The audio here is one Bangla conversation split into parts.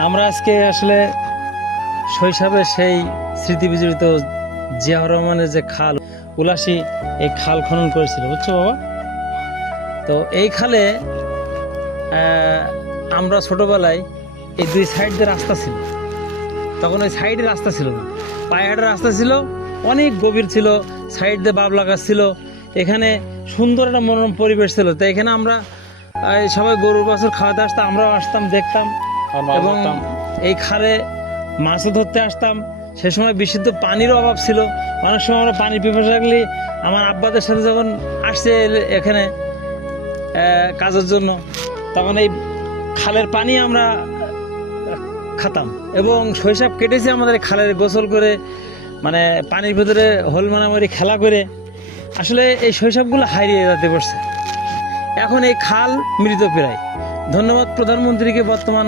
আমরা আজকে আসলে শৈশবে সেই স্মৃতি বিজড়িত জিয়াউর রহমানের যে খাল উলাসী, এই খাল খনন করেছিল, বুঝছো বাবা? তো এই খালে আমরা ছোটবেলায় এই দুই সাইড দিয়ে রাস্তা ছিল, তখন ওই সাইডে রাস্তা ছিল না, পায়ে হাঁটার রাস্তা ছিল, অনেক গভীর ছিল, সাইড দিয়ে বাবলা গাছ ছিল, এখানে সুন্দর একটা মনোরম পরিবেশ ছিল। তো এখানে আমরা সবাই গরুর বাছুর খাওয়াতে আসতাম, আমরাও আসতাম, দেখতাম এবং এই খালে মাছও ধরতে আসতাম। সে সময় বিশুদ্ধ পানির অভাব ছিল, অনেক সময় আমরা পানির পিপাসা লাগলে আমার আব্বাদের সাথে যখন আসছে এখানে কাজের জন্য, তখন এই খালের পানি আমরা খাতাম এবং শৈশব কেটেছে আমাদের খালের গোসল করে, মানে পানির ভিতরে হোল মারামারি খেলা করে। আসলে এই শৈশবগুলো হারিয়ে যেতে বসছে। এখন এই খাল মৃত প্রায়। ধন্যবাদ প্রধানমন্ত্রীকে, বর্তমান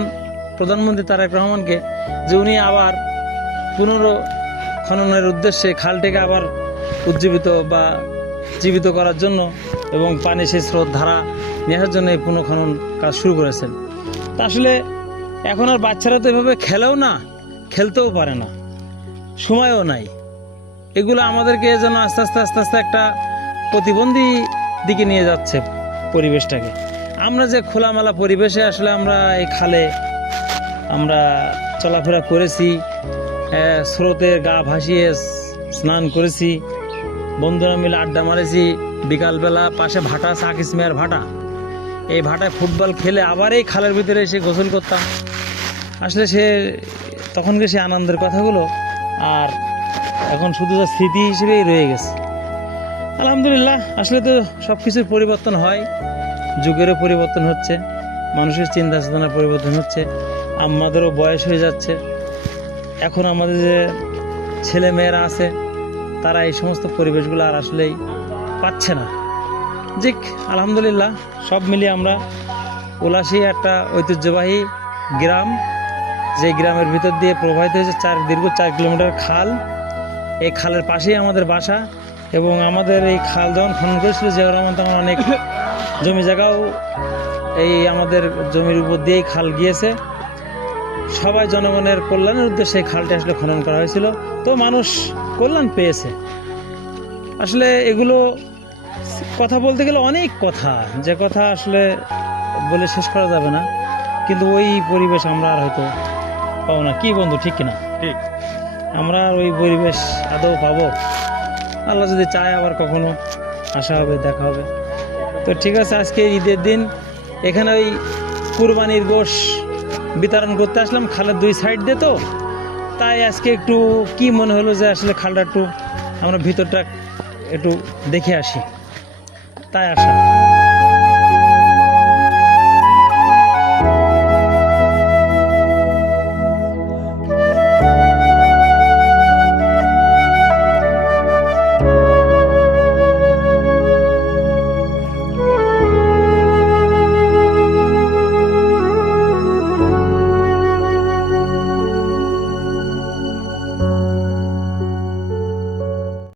প্রধানমন্ত্রী তারেক রহমানকে, যে উনি আবার পুনর্খননের উদ্দেশ্যে খালটিকে আবার উজ্জীবিত বা জীবিত করার জন্য এবং পানি সেই স্রোত ধারা নিয়ে আসার জন্য এই পুনঃখনন কাজ শুরু করেছেন। তা আসলে এখন আর বাচ্চারা তো এভাবে খেলেও না, খেলতেও পারে না, সময়ও নাই। এগুলো আমাদেরকে যেন আস্তে আস্তে আস্তে আস্তে একটা প্রতিবন্ধী দিকে নিয়ে যাচ্ছে পরিবেশটাকে। আমরা যে খোলামেলা পরিবেশে আসলে আমরা এই খালে আমরা চলাফেরা করেছি, স্রোতের গা ভাসিয়ে স্নান করেছি, বন্ধুরা মিলে আড্ডা মারেছি, বিকালবেলা পাশে ভাটা, সাকিস মেয়ার ভাটা, এই ভাটায় ফুটবল খেলে আবার এই খালের ভিতরে এসে গোসল করতাম। আসলে তখনকে সে আনন্দের কথাগুলো আর এখন শুধু যা স্মৃতি হিসেবেই রয়ে গেছে। আলহামদুলিল্লাহ, আসলে তো সব কিছুর পরিবর্তন হয়, যুগেরও পরিবর্তন হচ্ছে, মানুষের চিন্তা চেতনার পরিবর্তন হচ্ছে, আমাদেরও বয়স হয়ে যাচ্ছে। এখন আমাদের যে ছেলে মেয়েরা আছে তারা এই সমস্ত পরিবেশগুলো আর আসলেই পাচ্ছে না। ঠিক আলহামদুলিল্লাহ, সব মিলিয়ে আমরা উলাসী একটা ঐতিহ্যবাহী গ্রাম, যে গ্রামের ভিতর দিয়ে প্রবাহিত হয়েছে দীর্ঘ 4 কিলোমিটার খাল। এই খালের পাশেই আমাদের বাসা এবং আমাদের এই খাল যখন খনন করেছিল জিয়াউর রহমান, তখন অনেক জমি জায়গাও এই আমাদের জমির উপর দিয়েই খাল গিয়েছে। সবাই জনগণের কল্যাণের উদ্দেশ্যে এই খালটি আসলে খনন করা হয়েছিল, তো মানুষ কল্যাণ পেয়েছে। আসলে এগুলো কথা বলতে গেলে অনেক কথা, যে কথা আসলে বলে শেষ করা যাবে না, কিন্তু ওই পরিবেশ আমরা আর হয়তো পাবো না। কি বন্ধু, ঠিক কিনা? ঠিক। আমরা আর ওই পরিবেশ আদৌ পাবো? আল্লাহ যদি চায় আবার কখনো আসা হবে, দেখা হবে। তো ঠিক আছে, আজকে ঈদের দিন এখানে ওই কুরবানির গোশ বিতরণ করতে আসলাম খালের দুই সাইড দিয়ে, তো তাই আজকে একটু কি মনে হলো যে আসলে খালটা একটু আমরা ভিতরটা একটু দেখে আসি, তাই আসা।